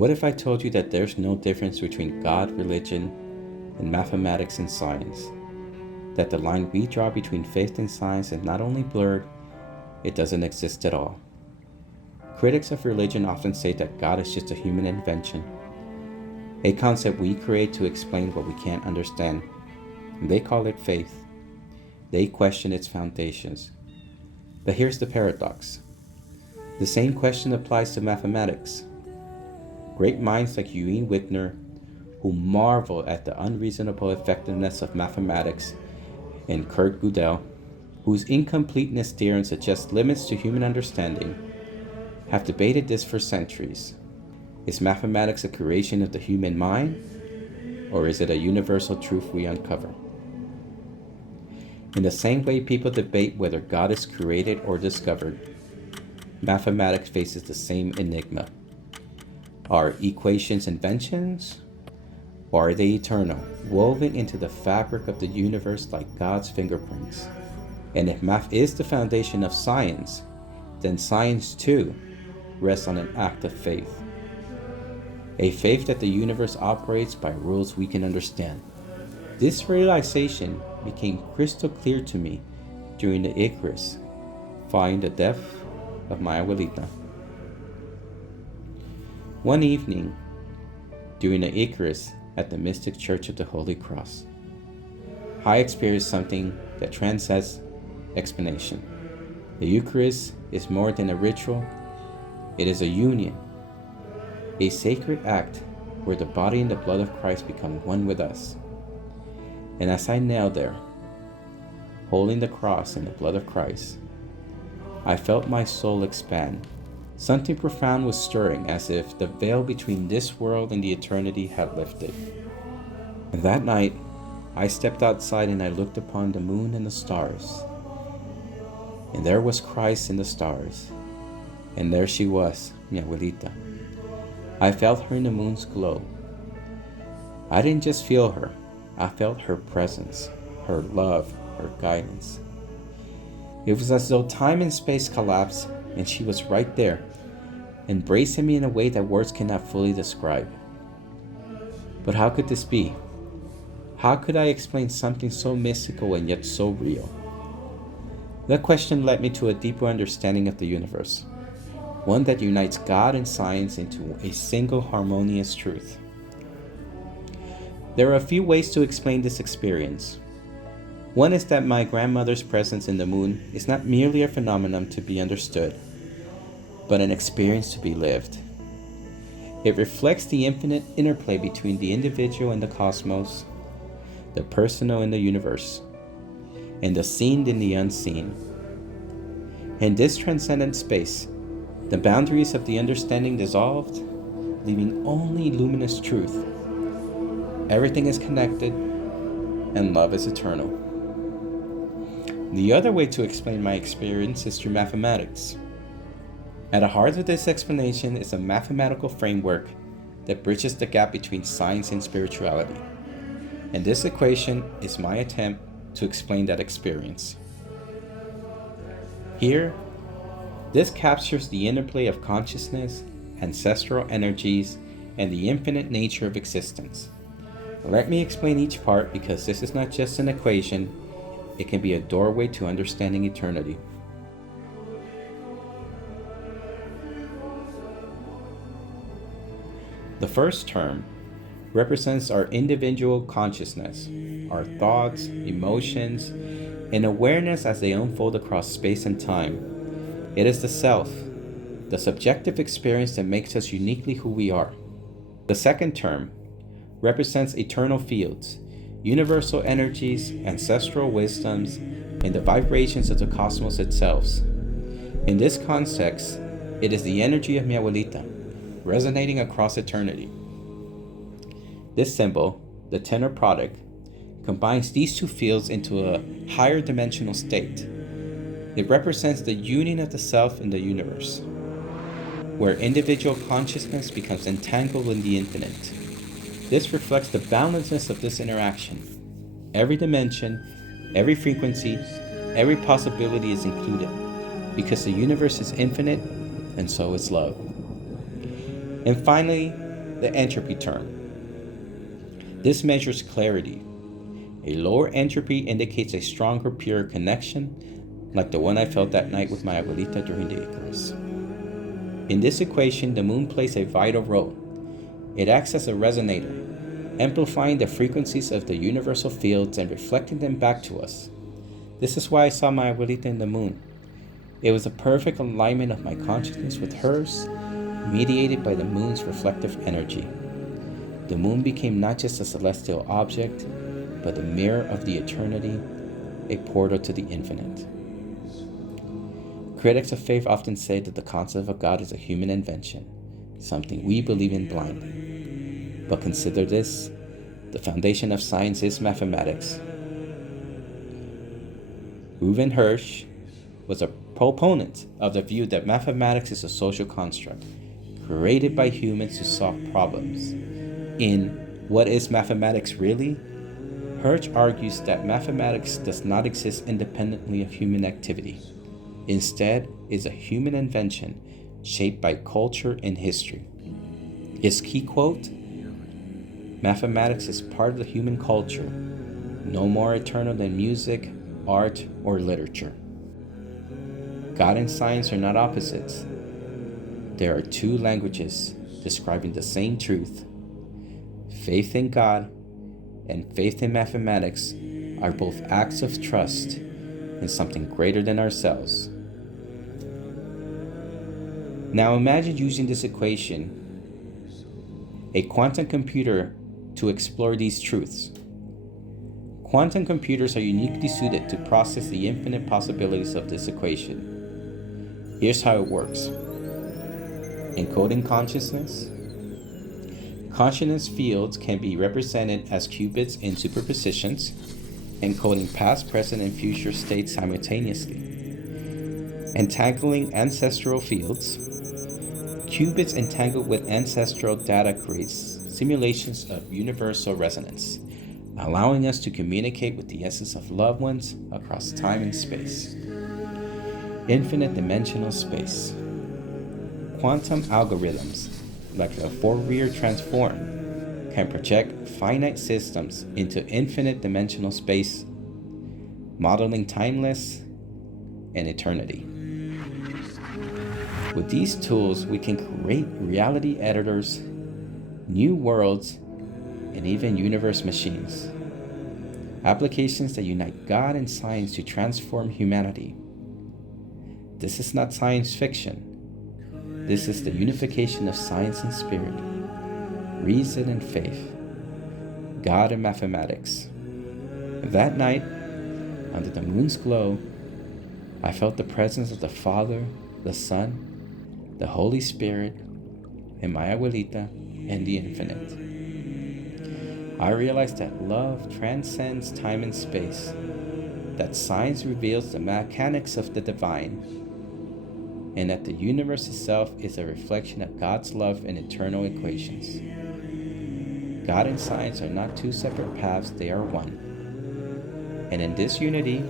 What if I told you that there's no difference between God, religion, and mathematics and science? That the line we draw between faith and science is not only blurred, it doesn't exist at all. Critics of religion often say that God is just a human invention, a concept we create to explain what we can't understand. They call it faith. They question its foundations. But here's the paradox. The same question applies to mathematics. Great minds like Eugene Wigner, who marvel at the unreasonable effectiveness of mathematics, and Kurt Gödel, whose incompleteness theorem suggests limits to human understanding, have debated this for centuries. Is mathematics a creation of the human mind, or is it a universal truth we uncover? In the same way people debate whether God is created or discovered, mathematics faces the same enigma. Are equations inventions, or are they eternal, woven into the fabric of the universe like God's fingerprints? And if math is the foundation of science, then science too rests on an act of faith. A faith that the universe operates by rules we can understand. This realization became crystal clear to me during the Icarus, following the death of my abuelita. One evening, during the Icarus at the Mystic Church of the Holy Cross, I experienced something that transcends explanation. The Eucharist is more than a ritual, it is a union, a sacred act where the body and the blood of Christ become one with us. And as I knelt there, holding the cross and the blood of Christ, I felt my soul expand. Something profound was stirring, as if the veil between this world and the eternity had lifted. And that night, I stepped outside and I looked upon the moon and the stars. And there was Christ in the stars. And there she was, mi abuelita. I felt her in the moon's glow. I didn't just feel her, I felt her presence, her love, her guidance. It was as though time and space collapsed and she was right there, embracing me in a way that words cannot fully describe. But how could this be? How could I explain something so mystical and yet so real? That question led me to a deeper understanding of the universe, one that unites God and science into a single harmonious truth. There are a few ways to explain this experience. One is that my grandmother's presence in the moon is not merely a phenomenon to be understood, but an experience to be lived. It reflects the infinite interplay between the individual and the cosmos, the personal in the universe, and the seen in the unseen. In this transcendent space, the boundaries of the understanding dissolved, leaving only luminous truth. Everything is connected, and love is eternal. The other way to explain my experience is through mathematics. At the heart of this explanation is a mathematical framework that bridges the gap between science and spirituality. And this equation is my attempt to explain that experience. Here, this captures the interplay of consciousness, ancestral energies, and the infinite nature of existence. Let me explain each part because this is not just an equation, it can be a doorway to understanding eternity. The first term represents our individual consciousness, our thoughts, emotions, and awareness as they unfold across space and time. It is the self, the subjective experience that makes us uniquely who we are. The second term represents eternal fields, universal energies, ancestral wisdoms, and the vibrations of the cosmos itself. In this context, it is the energy of mi abuelita, resonating across eternity. This symbol, the tenor product, combines these two fields into a higher dimensional state. It represents the union of the self and the universe, where individual consciousness becomes entangled in the infinite. This reflects the boundlessness of this interaction. Every dimension, every frequency, every possibility is included, because the universe is infinite, and so is love. And finally, the entropy term. This measures clarity. A lower entropy indicates a stronger, purer connection, like the one I felt that night with my abuelita during the Icarus. In this equation, the moon plays a vital role. It acts as a resonator, amplifying the frequencies of the universal fields and reflecting them back to us. This is why I saw my abuelita in the moon. It was a perfect alignment of my consciousness with hers, mediated by the moon's reflective energy. The moon became not just a celestial object, but a mirror of the eternity, a portal to the infinite. Critics of faith often say that the concept of God is a human invention, something we believe in blindly. But consider this, the foundation of science is mathematics. Reuven Hirsch was a proponent of the view that mathematics is a social construct created by humans to solve problems. In What is Mathematics Really? Hirsch argues that mathematics does not exist independently of human activity. Instead, it is a human invention shaped by culture and history. His key quote, "Mathematics is part of the human culture, no more eternal than music, art, or literature." God and science are not opposites. There are two languages describing the same truth. Faith in God and faith in mathematics are both acts of trust in something greater than ourselves. Now imagine using this equation, a quantum computer, to explore these truths. Quantum computers are uniquely suited to process the infinite possibilities of this equation. Here's how it works. Encoding consciousness. Consciousness fields can be represented as qubits in superpositions, encoding past, present, and future states simultaneously. Entangling ancestral fields. Qubits entangled with ancestral data creates simulations of universal resonance, allowing us to communicate with the essence of loved ones across time and space. Infinite dimensional space. Quantum algorithms, like the Fourier transform, can project finite systems into infinite dimensional space, modeling timeless and eternity. With these tools, we can create reality editors, new worlds, and even universe machines. Applications that unite God and science to transform humanity. This is not science fiction. This is the unification of science and spirit, reason and faith, God and mathematics. That night, under the moon's glow, I felt the presence of the Father, the Son, the Holy Spirit, and my abuelita, and the infinite. I realized that love transcends time and space, that science reveals the mechanics of the divine, and that the universe itself is a reflection of God's love and eternal equations. God and science are not two separate paths, they are one. And in this unity,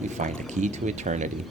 we find the key to eternity.